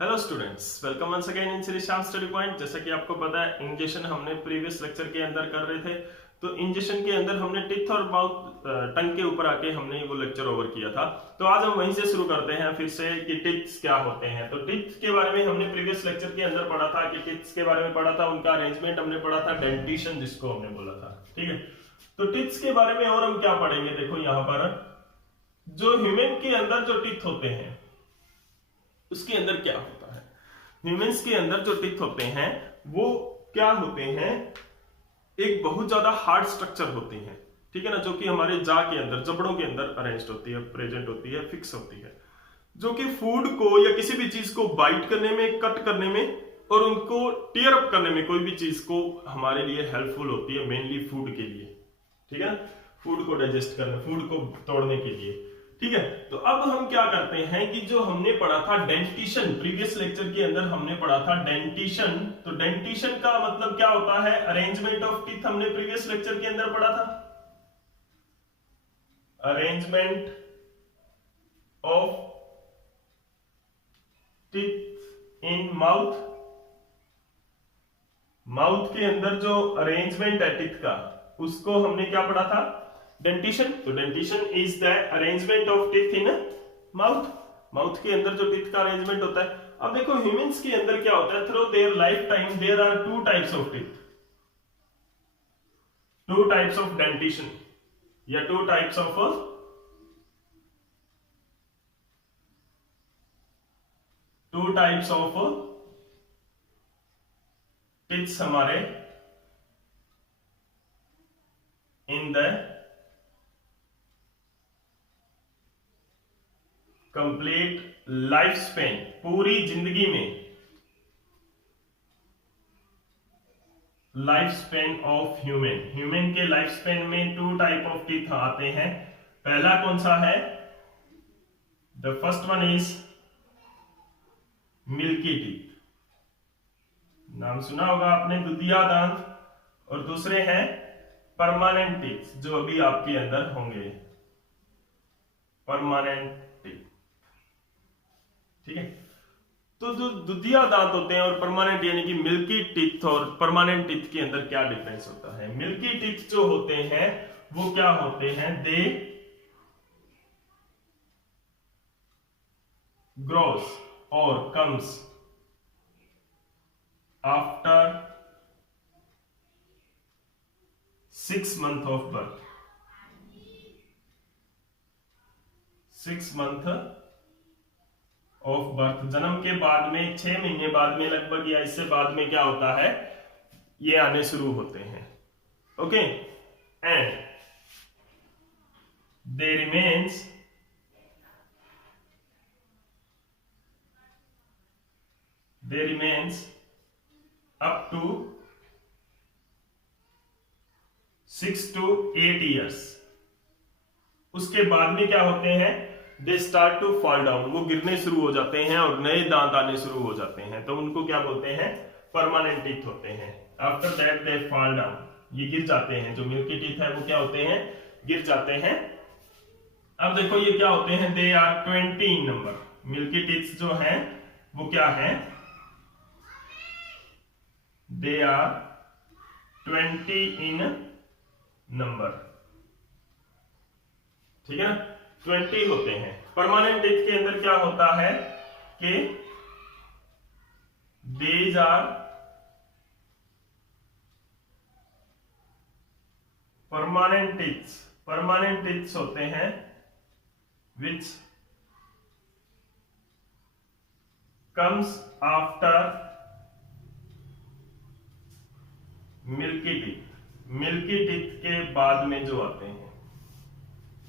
Hello students, welcome once again in Shri Shyam study point. जैसा कि आपको पता है, इंजेक्शन हमने प्रीवियस लेक्चर के अंदर कर रहे थे। तो इंजेक्शन के अंदर हमने टिथ और माउथ टंग के ऊपर आके हमने वो लेक्चर ओवर किया था। तो आज हम वहीं से शुरू करते हैं फिर से कि टिथ्स क्या होते हैं। तो टिथ के बारे में हमने प्रीवियस लेक्चर के अंदर पढ़ा था कि टिथ्स के बारे में पढ़ा था, उनका अरेंजमेंट हमने पढ़ा था, डेंटिशन जिसको हमने बोला था। ठीक है, तो टिथ्स के बारे में और हम क्या पढ़ेंगे, देखो यहाँ पर जो ह्यूमन के अंदर जो टिथ होते हैं उसके अंदर क्या होता है। ह्यूमंस के अंदर जो टिथ होते हैं वो क्या होते हैं, एक बहुत ज्यादा हार्ड स्ट्रक्चर होती है, ठीक है ना, जो कि हमारे जा के अंदर, जबड़ों के अंदर अरेंज होती है, प्रेजेंट होती है, फिक्स होती है, जो कि फूड को या किसी भी चीज को बाइट करने में, कट करने में और उनको टीयर अप करने में, कोई भी चीज को हमारे लिए हेल्पफुल होती है, मेनली फूड के लिए। ठीक है, फूड को डाइजेस्ट करने, फूड को तोड़ने के लिए। ठीक है, तो अब हम क्या करते हैं कि जो हमने पढ़ा था डेंटिशन, प्रीवियस लेक्चर के अंदर हमने पढ़ा था डेंटिशन। तो डेंटिशन का मतलब क्या होता है, अरेंजमेंट ऑफ टीथ, हमने प्रीवियस लेक्चर के अंदर पढ़ा था। Arrangement of teeth in mouth, mouth के अंदर जो अरेंजमेंट है टीथ का, उसको हमने क्या पढ़ा था, डेंटिशन। तो dentition is the arrangement of teeth in mouth, mouth के अंदर जो टीथ का अरेंजमेंट होता है। अब देखो ह्यूमंस के अंदर क्या होता है, through their life time there are two types of teeth, two types of dentition या टू टाइप्स ऑफ टीथ्स हमारे in the complete life span, पूरी जिंदगी में, life span of human, human के लाइफ स्पेन में टू टाइप ऑफ टीथ आते हैं। पहला कौन सा है, the first one is milky teeth, नाम सुना होगा आपने, दुधिया दांत। और दूसरे हैं परमानेंट टीथ, जो अभी आपके अंदर होंगे, परमानेंट टीथ। ठीक है, तो जो दुधिया दांत होते हैं और परमानेंट यानी कि मिल्की टीथ और परमानेंट टीथ के अंदर क्या डिफरेंस होता है। मिल्की टीथ जो होते हैं वो क्या होते हैं, दे ग्रोस और comes after 6 month of birth, 6 month of birth, जन्म के बाद में 6 महीने बाद में लगभग या इससे बाद में क्या होता है, ये आने शुरू होते हैं। Okay, and they remains up to 6 to 8 years। उसके बाद में क्या होते हैं, they start to fall down, वो गिरने शुरू हो जाते हैं और नए दांत आने शुरू हो जाते हैं, तो उनको क्या बोलते हैं, परमानेंट टीथ होते हैं। After that they fall down, ये गिर जाते हैं, जो मिल्की टीथ है वो क्या होते हैं, गिर जाते हैं। अब देखो ये क्या होते हैं, they are 20 in number, milky teeth जो हैं वो क्या है, दे आर 20 इन नंबर। ठीक है ना, 20 होते हैं। परमानेंट टीथ के अंदर क्या होता है कि these are permanent teeths, permanent teeths होते हैं which comes after milky teeth, milky teeth के बाद में जो आते हैं,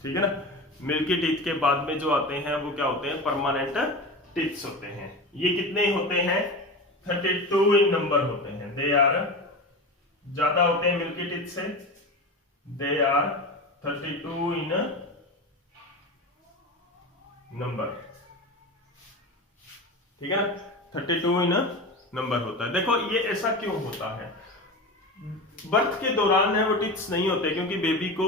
ठीक है ना, मिल्की टीथ के बाद में जो आते हैं वो क्या होते हैं, परमानेंट टीथ्स होते हैं। ये कितने होते हैं, 32 इन नंबर होते हैं, दे आर, ज्यादा होते हैं मिल्की टीथ से, दे आर 32 इन नंबर। ठीक है ना, 32 इन नंबर होता है। देखो ये ऐसा क्यों होता है, बर्थ के दौरान है वो टिथ्स नहीं होते, क्योंकि बेबी को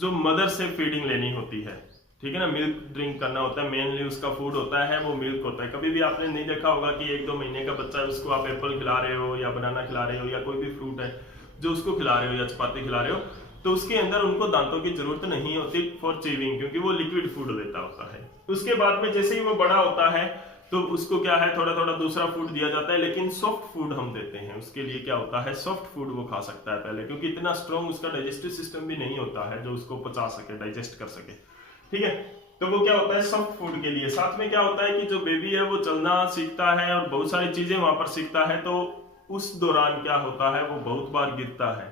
जो मदर से फीडिंग लेनी होती है, ठीक है ना, मिल्क ड्रिंक करना होता है, मेनली उसका फूड होता है वो मिल्क होता है। कभी भी आपने नहीं देखा होगा कि 1-2 महीने का बच्चा है उसको आप एप्पल खिला रहे हो या बनाना खिला रहे हो या कोई भी फ्रूट है जो उसको खिला रहे हो या चपाती खिला रहे हो, तो उसके अंदर उनको दांतों की जरूरत नहीं होती फॉर चीविंग, क्योंकि वो लिक्विड फूड लेता होता है। उसके बाद में जैसे ही वो बड़ा होता है तो उसको क्या है, थोड़ा थोड़ा दूसरा फूड दिया जाता है, लेकिन सॉफ्ट फूड हम देते हैं उसके लिए। क्या होता है, सॉफ्ट फूड वो खा सकता है पहले, क्योंकि इतना स्ट्रॉन्ग उसका डाइजेस्टिव सिस्टम भी नहीं होता है जो उसको पचा सके, डाइजेस्ट कर सके। ठीक है, तो वो क्या होता है सॉफ्ट फूड के लिए। साथ में क्या होता है कि जो बेबी है वो चलना सीखता है और बहुत सारी चीजें वहां पर सीखता है, तो उस दौरान क्या होता है वो बहुत बार गिरता है।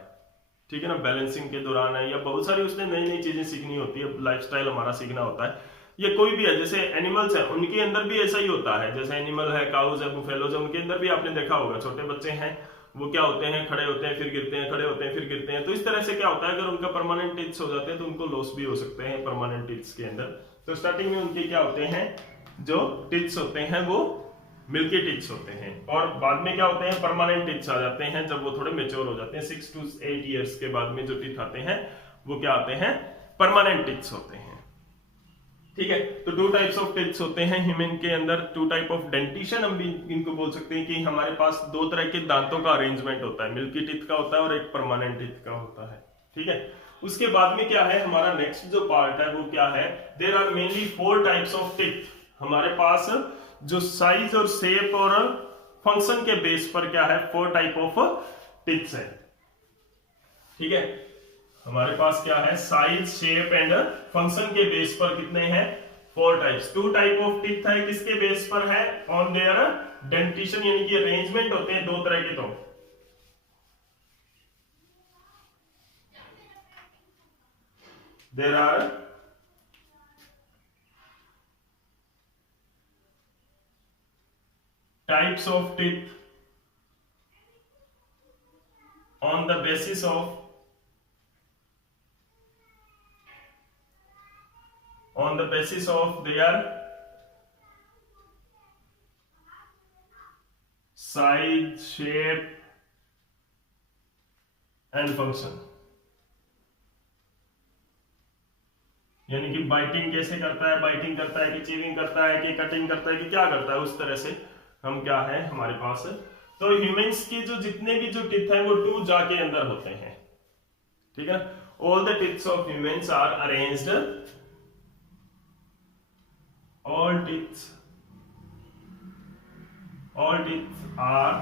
ठीक है ना, बैलेंसिंग के दौरान है या बहुत सारी उसने नई नई चीजें सीखनी होती है, लाइफस्टाइल हमारा सीखना होता है। ये कोई भी है, जैसे एनिमल्स है उनके अंदर भी ऐसा ही होता है, जैसे एनिमल है, काउज है, बुफेलोज है, उनके अंदर भी आपने देखा होगा छोटे बच्चे हैं वो क्या होते हैं, खड़े होते हैं फिर गिरते हैं, खड़े होते हैं फिर गिरते हैं। तो इस तरह से क्या होता है, अगर उनका परमानेंट टिथ्स हो जाते हैं तो उनको लॉस भी हो सकते हैं परमानेंट टिथ्स के अंदर। तो स्टार्टिंग में उनके क्या होते हैं, जो टिथ्स होते हैं वो मिल्की टिथ्स होते हैं, और बाद में क्या होते हैं परमानेंट टिथ्स आ जाते हैं जब वो थोड़े मेच्योर हो जाते हैं। 6 to 8 ईयर्स के बाद में जो टिथ आते हैं वो क्या आते हैं, परमानेंट टिथ्स होते हैं। ठीक है, तो 2 टाइप्स ऑफ टिथ्स होते हैं ह्यूमन के अंदर, 2 टाइप ऑफ डेंटिशन हम भी इनको बोल सकते हैं कि हमारे पास 2 तरह के दांतों का अरेंजमेंट होता है, मिल्की टिथ का होता है और एक परमानेंट टिथ का होता है। ठीक है, उसके बाद में क्या है, हमारा नेक्स्ट जो पार्ट है वो क्या है, there are mainly 4 types of teeth. हमारे पास जो साइज और शेप और फंक्शन के बेस पर क्या है 4 टाइप ऑफ टिथ्स है। ठीक है, हमारे पास क्या है, साइज, शेप एंड फंक्शन के बेस पर कितने हैं, 4 टाइप्स। 2 टाइप ऑफ टिथ है, किसके बेस पर है, ऑन देयर डेंटिशन, यानी कि अरेंजमेंट होते हैं 2 तरह के। तो there are types of teeth on the basis of their size, shape and function। यानी कि बाइटिंग कैसे करता है, बाइटिंग करता है कि चीविंग करता है कि कटिंग करता है कि क्या करता है, उस तरह से हम क्या है हमारे पास। तो ह्यूमंस की जो जितने भी जो टिथ है वो 2 जा के अंदर होते हैं। ठीक है, all the teeths of humans are arranged, all teeth are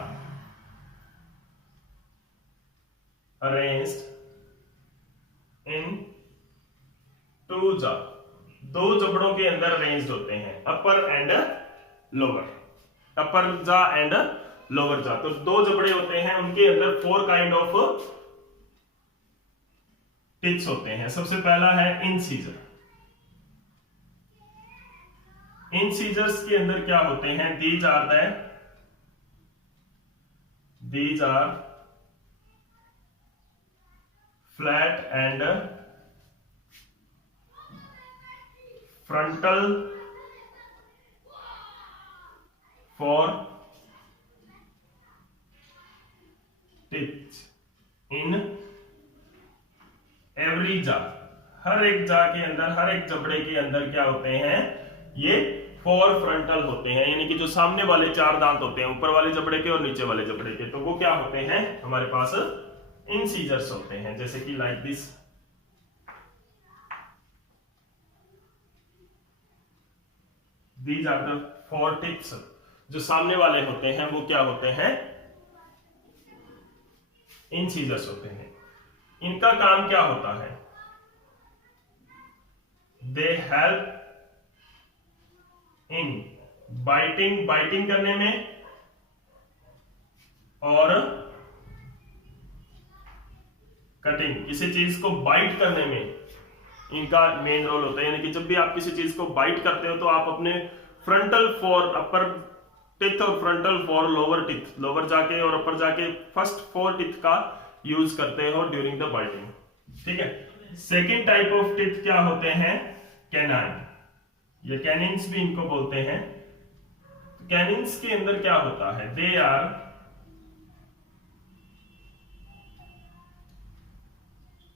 arranged in 2 jaw, 2 जबड़ों के अंदर अरेंज्ड होते हैं, अपर एंड लोअर, अपर जा एंड लोअर जा। तो 2 जबड़े होते हैं, उनके अंदर 4 काइंड ऑफ टिथ्स होते हैं। सबसे पहला है इंसीजर। इंसीजर्स के अंदर क्या होते हैं, these are flat and frontal four teeth in every jaw. हर एक जा के अंदर, हर एक जबड़े के अंदर क्या होते हैं, ये 4 फ्रंटल होते हैं, यानी कि जो सामने वाले 4 दांत होते हैं, ऊपर वाले जबड़े के और नीचे वाले जबड़े के, तो वो क्या होते हैं हमारे पास इंसीजर्स होते हैं। जैसे कि like this, these are the 4 tips. जो सामने वाले होते हैं वो क्या होते हैं, इंसीजर्स होते हैं। इनका काम क्या होता है, दे हेल्प इन बाइटिंग करने में और कटिंग, किसी चीज को बाइट करने में इनका मेन रोल होता है। यानी कि जब भी आप किसी चीज को बाइट करते हो तो आप अपने फ्रंटल फॉर अपर टिथ और frontal for lower teeth, lower जाके और अपर जाके फर्स्ट 4 टिथ का यूज करते हो ड्यूरिंग द बाइटिंग। ठीक है, सेकेंड टाइप ऑफ टिथ क्या होते हैं, कैनाइन, ये कैनिन्स भी इनको बोलते हैं। कैनिन्स के अंदर क्या होता है, दे आर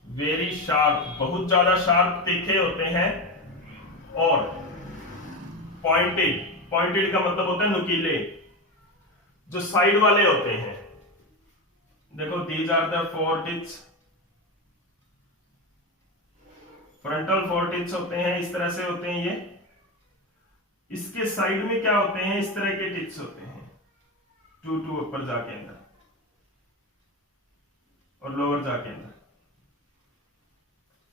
वेरी शार्प, बहुत ज्यादा शार्प तीखे होते हैं, और पॉइंटेड, पॉइंटेड का मतलब होता है नुकीले, जो साइड वाले होते हैं। देखो these are the four tips, frontal four tips होते हैं, इस तरह से होते हैं ये। इसके साइड में क्या होते हैं, इस तरह के टिप्स होते हैं, टू टू ऊपर जाके अंदर और लोअर जाके अंदर।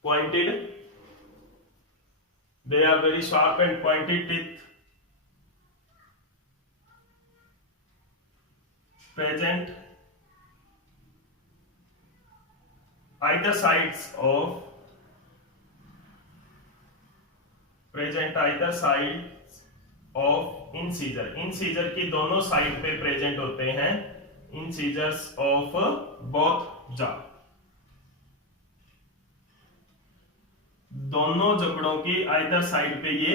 Pointed, they are very sharp and pointed teeth, present either sides of incisor, incisor की दोनों साइड पे प्रेजेंट होते हैं, incisors of both jaw, दोनों जबड़ों की आइदर साइड पे ये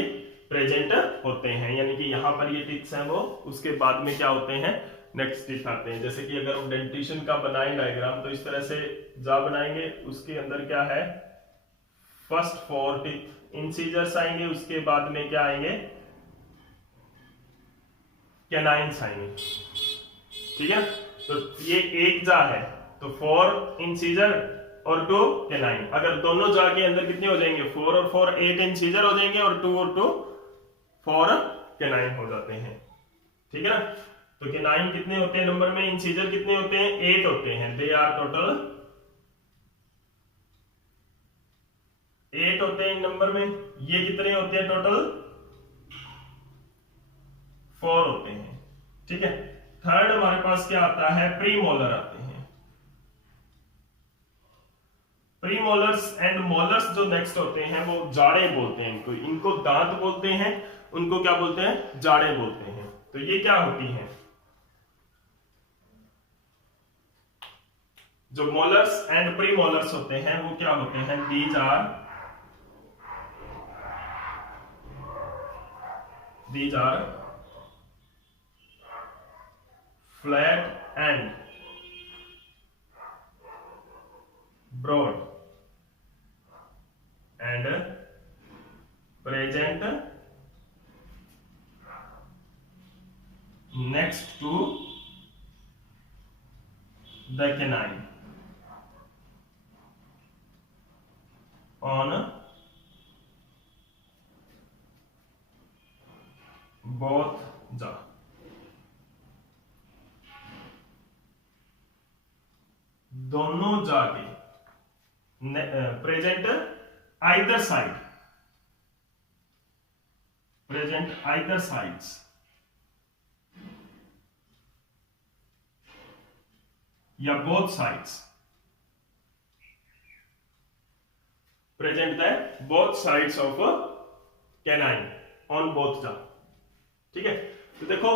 प्रेजेंट होते हैं, यानी कि यहां पर ये टिप्स हैं वो, उसके बाद में क्या होते हैं, नेक्स्ट टिप आते हैं। जैसे कि अगर हम डेंटिशन का बनाएं डायग्राम, तो इस तरह से जा बनाएंगे, उसके अंदर क्या है, फर्स्ट फोर टिप इंसीजर्स आएंगे, उसके बाद में क्या आएंगे, कैनाइन्स आएंगे, ठीक है। तो ये एक जा है, तो 4 इंसीजर और 2 कैनाइन, अगर दोनों जा के अंदर कितने हो जाएंगे, 4 और 4 8 इंसीजर हो जाएंगे, और 2 और 2 4 कैनाइन हो जाते हैं, ठीक है ना। तो कैनाइन कितने होते हैं नंबर में, इंसीजर कितने होते हैं, 8 होते हैं, दे आर टोटल 8 होते हैं इन नंबर में। ये कितने होते हैं टोटल, 4 होते हैं, ठीक है। थर्ड हमारे पास क्या आता है, प्रीमोलर आते हैं। प्रीमोलर्स एंड मोलर्स जो नेक्स्ट होते हैं वो जाड़े बोलते हैं इनको, इनको दांत बोलते हैं, उनको क्या बोलते हैं, जाड़े बोलते हैं। तो ये क्या होती हैं, जो मोलर्स एंड प्रीमोलर्स होते हैं वो क्या होते हैं, these are flat and broad and present next to the canine on both jaw, दोनों जा के present either side, present either sides, या both sides, present the both sides of canine on both jaw, ठीक है। तो देखो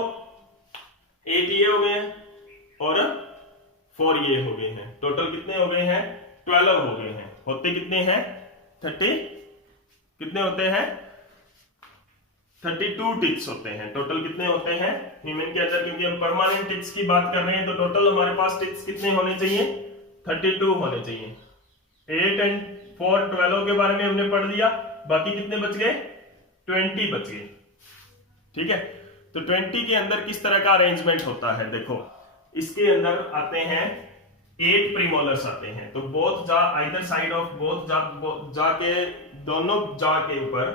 8 ये हो गए हैं और 4 ये हो गए हैं, टोटल कितने हो गए हैं, 12 हो गए हैं। होते कितने हैं, 30, कितने होते हैं, 32 टिप्स होते हैं। टोटल कितने होते हैं ह्यूमन के अंदर, क्योंकि हम परमानेंट टिप्स की बात कर रहे हैं, तो टोटल हमारे पास टिप्स कितने होने चाहिए, 32 होने चाहिए। 8 एंड 4 12 के बारे में हमने पढ़ लिया, बाकी कितने बच गए, 20 बच गए, ठीक है। तो 20 के अंदर किस तरह का अरेंजमेंट होता है, देखो इसके अंदर आते हैं 8 प्रीमोलर्स आते हैं, तो बोथ जा आइदर साइड ऑफ बोथ जा के दोनों जा के ऊपर,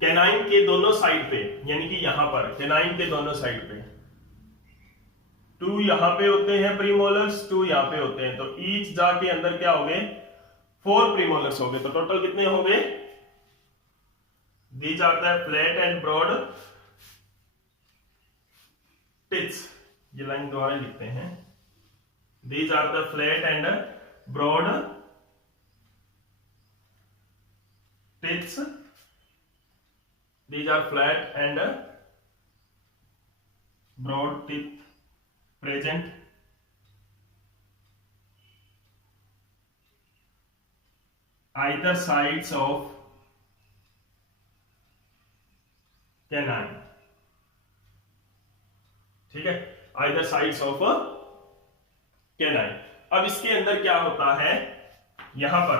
कैनाइन के दोनों साइड पे, यानी कि यहां पर कैनाइन के दोनों साइड पे 2 यहां पे होते हैं प्रीमोलर्स, 2 यहां पे होते हैं, तो ईच जा के अंदर क्या हो गए, 4 प्रीमोलर्स हो गए। तो टोटल कितने हो गए, these are the flat and broad tips, ये लाइन द्वारा लिखते हैं, these are the flat and broad tips, these are flat and broad teeth present either sides of canine, ठीक है, either sides of canine। अब इसके अंदर क्या होता है, यहां पर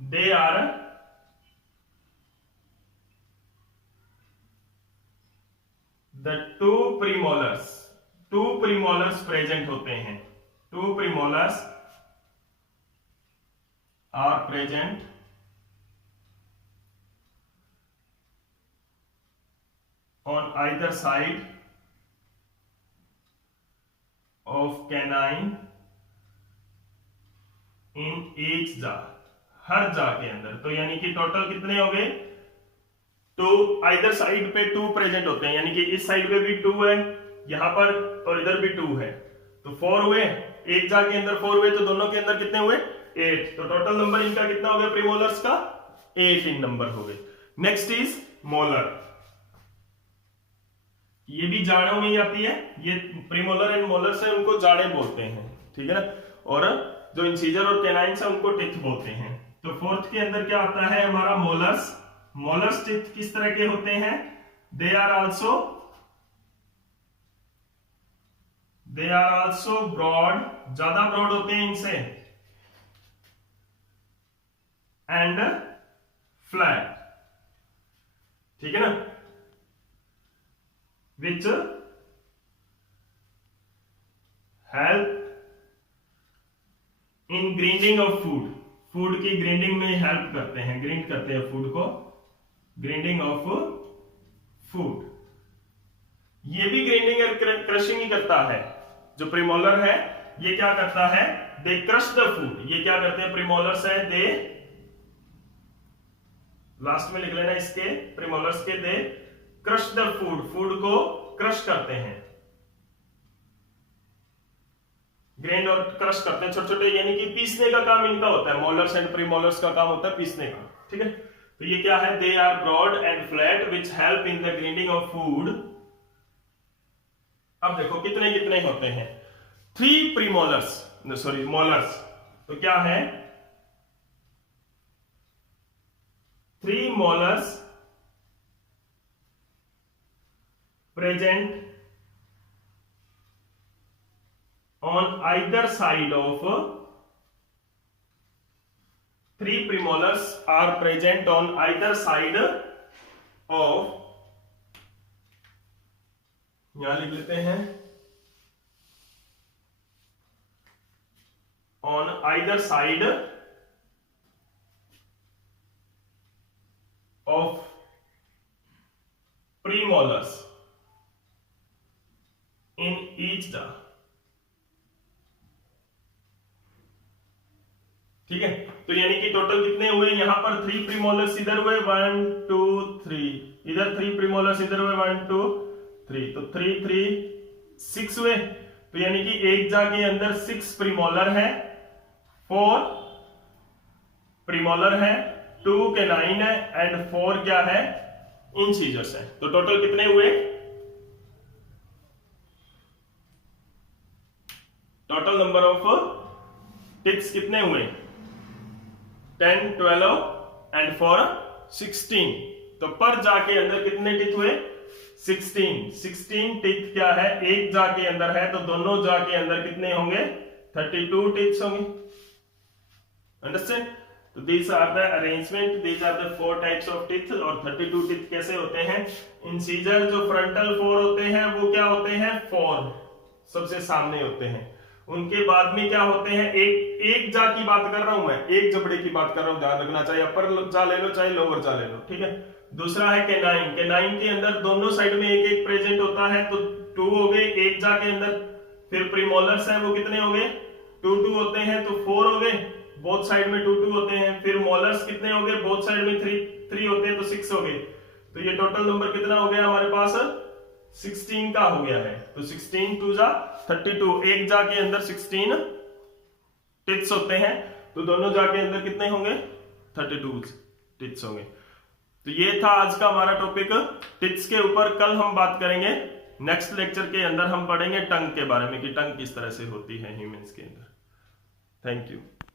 they are the two premolars present होते हैं, two premolars are present on either side of canine in each jaw, हर जा के अंदर। तो यानी कि टोटल कितने हो गए? टू, आइदर साइड पे टू प्रेजेंट होते हैं, यानी कि इस साइड पे भी टू है यहां पर और इधर भी टू है, तो फोर हुए। एक जा के अंदर फोर हुए, तो दोनों के अंदर कितने हुए? 8। तो टोटल नंबर इनका कितना हो गया प्रीमोलर्स का? 8 इन नंबर हो गए। नेक्स्ट इज मोलर, ये भी जाड़ों में ही आती है, ये प्रीमोलर एंड मोलर से उनको जाड़े बोलते हैं, ठीक है ना। और जो इंसीजर और कैनाइन से उनको टिथ बोलते हैं। तो फोर्थ के अंदर क्या आता है हमारा? मोलर्स। मोलर्स टिथ किस तरह के होते हैं? दे आर आल्सो ब्रॉड, ज्यादा ब्रॉड होते हैं इनसे, एंड फ्लैट, ठीक है ना, which help in grinding of food, food की ग्राइंडिंग में हेल्प करते हैं, ग्राइंड करते हैं फूड को, ग्राइंडिंग ऑफ फूड। ये भी ग्राइंडिंग और क्रशिंग ही करता है। जो प्रीमोलर है ये क्या करता है? दे क्रश द फूड। ये क्या करते हैं? प्रीमोलर्स है, दे, लास्ट में लिख लेना इसके प्रीमोलर्स के, दे क्रश द फूड, फूड को क्रश करते हैं, ग्राइंड और क्रश करते हैं छोटे छोटे, यानी कि पीसने का काम इनका होता है। मोलर्स एंड प्रीमोलर्स का काम होता है पीसने का, ठीक है। तो ये क्या है? They are broad and flat which help in the grinding of food. अब देखो कितने कितने होते हैं? 3 प्रीमोलर्स, सॉरी मोलर्स। तो क्या है? 3 molars present on either side of 3 premolars are present on either side of, यहां लिख लेते हैं, on either side of premolars in each jaw, ठीक है। तो यानी कि टोटल कितने हुए? यहां पर 3 प्रीमोलर्स इधर हुए, 1 2 3, इधर 3 प्रीमोलर्स इधर हुए, 1 2 3, तो 3 3 6 हुए। तो यानी कि एक जा के अंदर 6 प्रीमोलर है, 4 प्रीमोलर है, 2 कैनाइन है एंड 4 क्या है? इंसीजर्स है। तो टोटल कितने हुए? टोटल नंबर ऑफ टिप्स कितने हुए? 10 12 एंड 4 16। तो पर जा के अंदर कितने टिथ हुए? 16 टिथ क्या है? एक जा के अंदर है, तो दोनों जा के अंदर कितने होंगे? 32 टिथ्स होंगे। अंडरस्टैंड? तो these are the arrangement, these are the 4 types of teeth। और 32 टिथ कैसे होते हैं? इंसीजर जो फ्रंटल 4 होते हैं वो क्या होते हैं? 4 सबसे सामने होते हैं। उनके बाद में क्या होते हैं? एक जा की बात कर रहा हूं मैं, एक जबड़े की बात कर रहा हूं, ध्यान रखना, चाहे अपर जा ले लो चाहे लोअर जा ले लो, ठीक है। दूसरा है कैनाइन। कैनाइन के अंदर दोनों साइड में एक एक प्रेजेंट होता है, तो 2 हो गए एक जा के अंदर। फिर प्रीमोलर्स है वो कितने हो गए? 2 2 होते हैं, तो 4 हो गए, बोथ साइड में 2 2 होते हैं। फिर मोलर्स कितने हो गए? बोथ साइड में 3 3 होते हैं, तो 6 हो गए। तो ये टोटल नंबर कितना हो गया हमारे पास? 16 का हो गया है। तो 16 2 जा 32, एक जा के अंदर 16 टिथ्स होते हैं, तो दोनों जा के अंदर कितने होंगे? 32 टिथ्स होंगे। तो ये था आज का हमारा टॉपिक टिथ्स के ऊपर। कल हम बात करेंगे, नेक्स्ट लेक्चर के अंदर हम पढ़ेंगे टंग के बारे में कि टंग किस तरह से होती है ह्यूमंस के अंदर। Thank you.